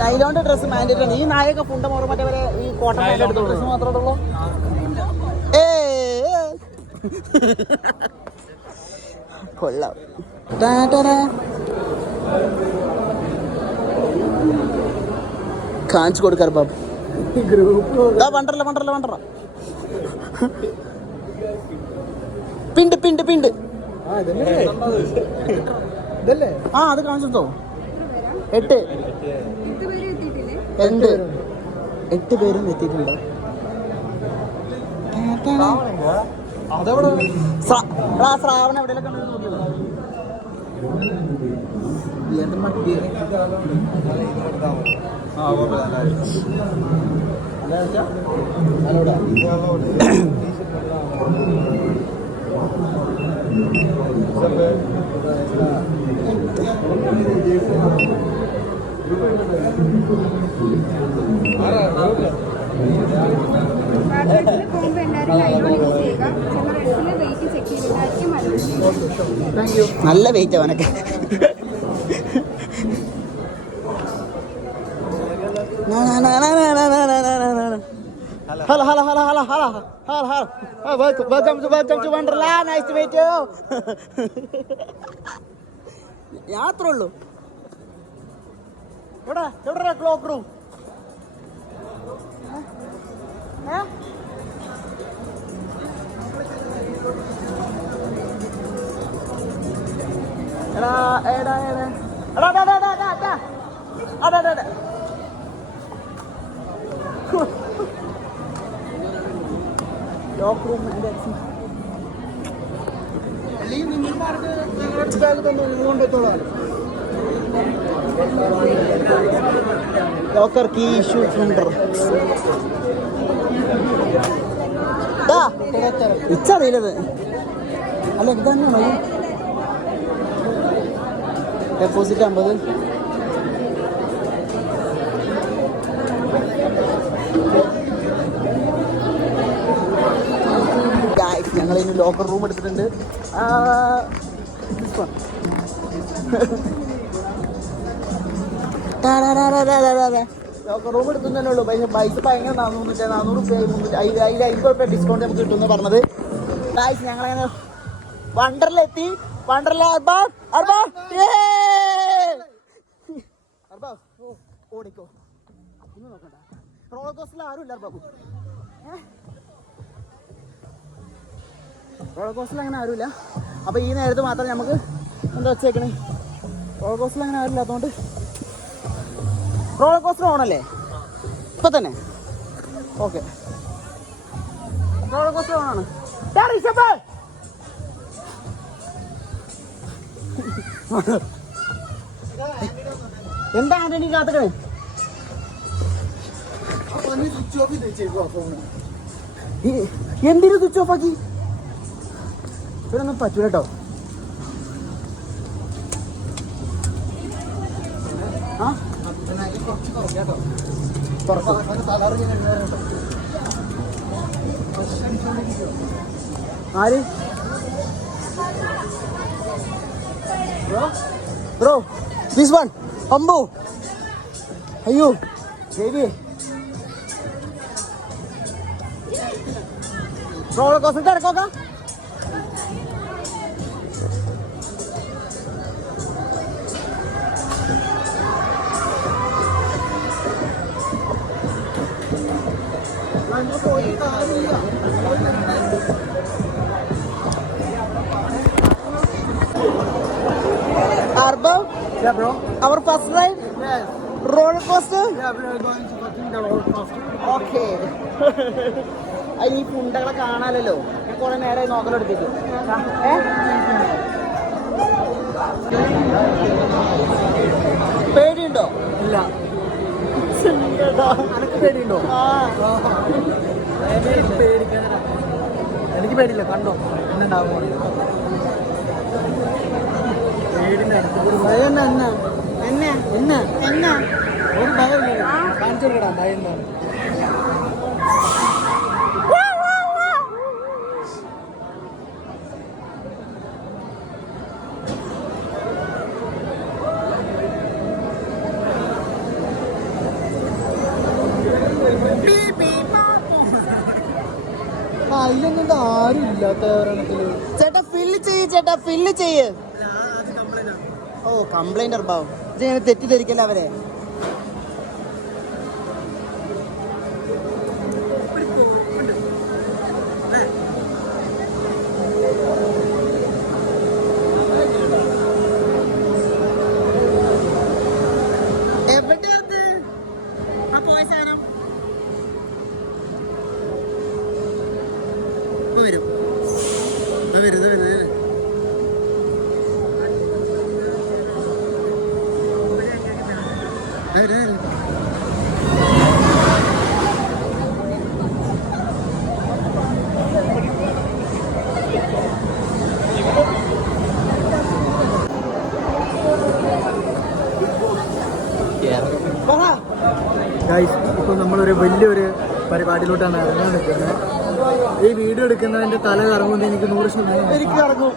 നൈലോന്റെ dress mandatory ആണ്. ഈ നായൊക്കെ ഫുണ്ട മോറ മറ്റേ ഈ കോട്ടൺ പാന്റ് എടുത്തോളൂ മാത്രമേ കൊള്ളാം. കാണിച്ചു കൊടുക്കാറ് ബാബു. വണ്ടറല്ല വണ്ടറല്ല വണ്ടറ പിണ്ട് പിണ്ട് പിണ്ട്. ആ അത് കാണിച്ചോ. 8 പേരും എത്തിയിട്ടുണ്ട്. ശ്രാവണ എവിടെയൊക്കെ നല്ല വെയിറ്റ് അവനൊക്കെ. Hello, hello, hello, hello, hello, hello, hello. Welcome to Wonderland. Nice to meet you. യാത്ര ഉള്ളൂ. എവിടെ cloak room? Lock room locker key issue centre ഇച്ചറിയില്ലത്. അല്ല ഇത് തന്നെയാണോ? ഡെപ്പോസിറ്റ് 50. ഞങ്ങൾ ഇനി ലോക്കർ റൂം എടുത്തിട്ടുണ്ട്. ലോക്കർ റൂം എടുക്കുന്നതന്നെ ഉള്ളൂ. പക്ഷേ പൈസ ഭയങ്കര 400 രൂപ 50 രൂപ ഡിസ്കൗണ്ട് നമുക്ക് കിട്ടുമെന്ന് പറഞ്ഞത്. ഞങ്ങളങ്ങനെ വണ്ടറിലെത്തി. വണ്ടർല ഓടിക്കോ. ഇന്ന് നോക്കണ്ട. റോളർ കോസ്റ്ററിൽ ആരും ഇല്ല ബാബു. റോളർ കോസ്റ്ററിൽ അങ്ങനെ ആരുമില്ല. അപ്പോൾ ഈ നേരത്ത് മാത്രം നമുക്ക് എന്താ വെച്ചേക്കണേ, റോളർ കോസ്റ്ററിൽ അങ്ങനെ ആരും ഇല്ലാത്തതുകൊണ്ട്. റോളർ കോസ്റ്റർ ഓണല്ലേ ഇപ്പം തന്നെ? ഓക്കെ, റോളർ കോസ്റ്റർ ഓണാണ്. എന്താ ആന്റണി കാത്തക്കണേ? എന്തിനു സ്വിച്ച് ഓഫ് ആക്കി? ഇവിടെ ഒന്നും പറ്റൂല കേട്ടോ. ആര് ബ്രോ? ദിസ് വൺ അമ്പു. അയ്യോ ബേബി, റോളർ കോസ്റ്റർ തിരക്കോക്ക. Arbo? Yeah, bro. Our first ride? Yes. Roller coaster? Yeah, we are going to continue the roller coaster. Okay. ഈ പുണ്ടകളെ കാണാലല്ലോ. ഞാൻ കുറെ നേരെ നോക്കലെടുത്തിട്ട്. പേടിയുണ്ടോ? ഇല്ല. അനക്ക് പേടിയുണ്ടോ? എനിക്ക് പേടിയില്ല. കണ്ടോ എന്നുണ്ടാവും. ഒരു ഭയമില്ല കാണിച്ചു കൊടുക്കടാ ഭയം എന്താണ് അതിലൊന്നും ആരും ഇല്ലാത്ത ചേട്ടാ ഫില്ല് ചെയ്യ് ഓ കംപ്ലൈന്റ് ഭാവം ഇങ്ങനെ തെറ്റിദ്ധരിക്കല്ല അവരെ ഇപ്പോൾ നമ്മളൊരു വലിയൊരു പരിപാടിയിലോട്ടാണ് ഇറങ്ങാൻ നിൽക്കുന്നത്. ഈ വീഡിയോ എടുക്കുന്നതിന്റെ തല കറങ്ങുന്നത് എനിക്ക് 100% എനിക്ക് ഇറങ്ങും.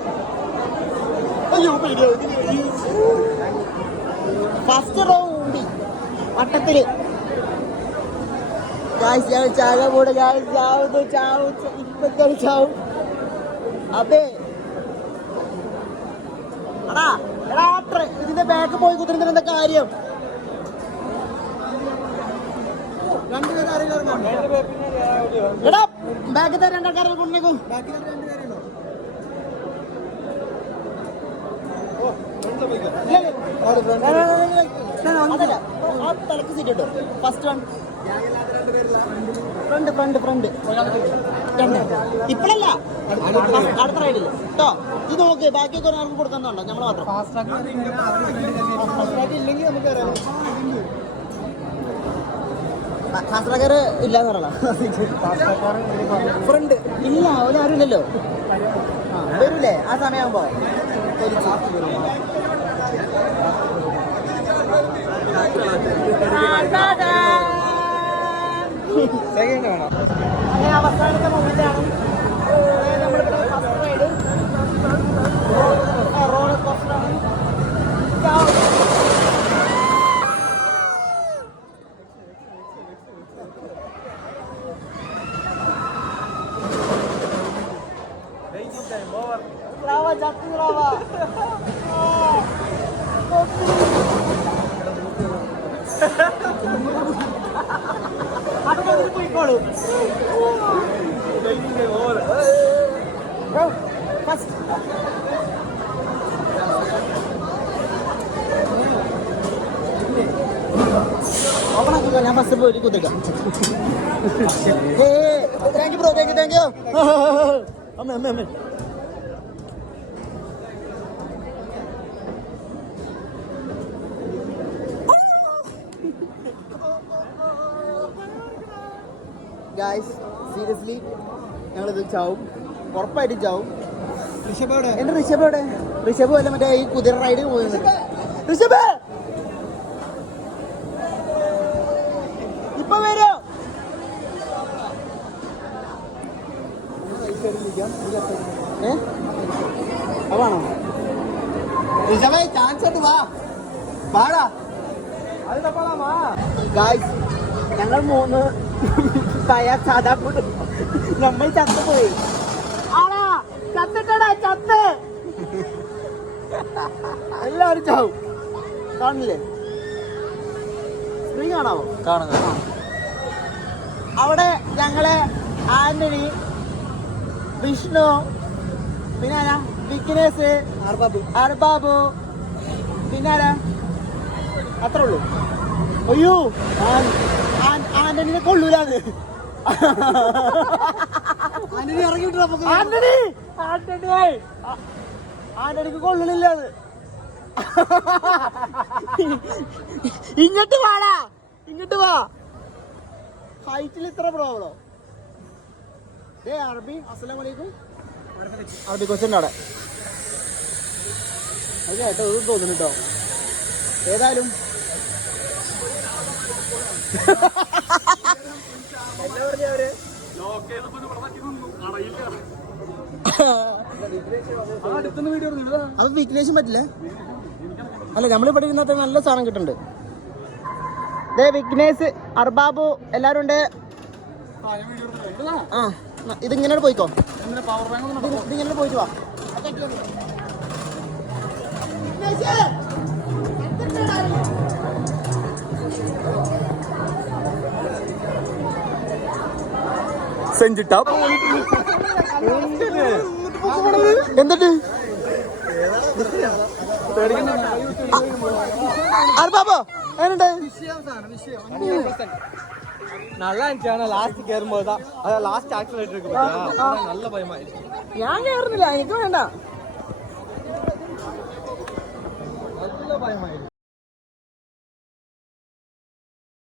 ഫസ്റ്റ് റോ ഊണ്ടി വട്ടത്തില് ചാവും. അതെ ഇതിന്റെ ബാക്ക് പോയി കുത്തുന്നതിന് എന്താ കാര്യം? എടാ ബാക്കിത്തെ രണ്ടാൾക്കാരെ കൊണ്ടേക്കും. അതല്ല ആ തലക്ക് സീറ്റ് കിട്ടും. ഫസ്റ്റ് വൺ ഫ്രണ്ട് ഇപ്പഴല്ല അടുത്ത റൈഡില് കേട്ടോ. ഇത് നോക്ക് ബാക്കിയൊക്കെ ഒരാൾക്ക് കൊടുക്കുന്നുണ്ടോ? നമ്മള് മാത്രം ഇല്ലെങ്കിൽ നമുക്കറിയാം ഫാസ്ട്രാക്കർ ഇല്ലാന്ന് പറയല. ഫ്രണ്ട് ഇല്ല ഒരാരും ഇല്ലല്ലോ. വരൂലേ ആ സമയമാകുമ്പോ? അങ്ങനെ അവസാനത്തെ മൊമെന്റാണ് നമ്മളിവിടെ ഫസ്റ്റ് റൈഡ് റോളർ കോസ്റ്ററാണ്. പോയിക്കോളൂ. ഓപ്പണാക്കിക്കോ, ഞാൻ ഫസ്റ്റ് പോയി കുത്തിക്കാം. Thank you bro, thank you. അമ്മ ഗായ്സ്, സീരിയസ്ലി ഞങ്ങളിത് ചാവും, ഉറപ്പായിട്ടും ചാവും. എന്റെ ഋഷഭ് അല്ല മറ്റേ ഈ കുതിര റൈഡ് പോകുന്നത്. ഋഷഭ് ഇപ്പൊ വരോ? അതാണോ ഋഷഭേ? ചാൻസ് ഉണ്ട്, വാടാ. ഗായ്സ്, ഞങ്ങൾ 3 സാധാ നമ്മൾ ചത്തുപോയി. ആടാ ചത്തിട്ടടാ, ചത്ത് എല്ലാവരും ചാവും. കാണില്ലേ? സ്ക്രീൻ കാണാവോ? കാണാം. അവിടെ ഞങ്ങളെ ആന്റണി, വിഷ്ണു, പിന്നെ ആരാ? വിഘ്നേഷ്, അർബാബു, പിന്നെ ആരാ? അത്രേ ഉള്ളൂ. അയ്യോ, ആന്റണിനെ കൊള്ളൂലാന്ന്. ആന്റണി ഇറങ്ങിട്ട് ആന്റണിക്ക് കൊള്ളണില്ലാന്ന്. ഇങ്ങോട്ട് വാടാ, ഇങ്ങോട്ട് വാ. ഹൈറ്റിൽ ഇത്ര പ്രോബ്ലോ? അറബി അസ്സലാമു അലൈക്കും. അറബി ക്വസ്റ്റ്യൻ അവിടെ അത് കേട്ടോ തോന്നുന്നു കേട്ടോ. ഏതായാലും അപ്പൊ വിഘ്നേശും പറ്റില്ലേ? അല്ല നമ്മളിവിടെ ഇരുന്നത്തെ നല്ല സാധനം കിട്ടുന്നുണ്ട്. ദേ വിഘ്നേഷ്, അർബാബു എല്ലാരും ഉണ്ട്. ആ ഇതിങ്ങനെ പോയിക്കോ, ഇതിങ്ങനെ പോയിട്ട് വാ. എന്നിട്ട് അർബാബോ എന്നുണ്ട്? நல்லா இருந்துச்சு. லாஸ்ட் கேறும்போது அதான் லாஸ்ட் ஆக்சிலேட்டர் இருக்கு பாத்தியா, நல்ல பயமாயிடுச்சு. ഞാൻ കേറുന്നില്ല, എനിക്ക് വേണ്ട. நல்ல பயமாயிடுச்சு.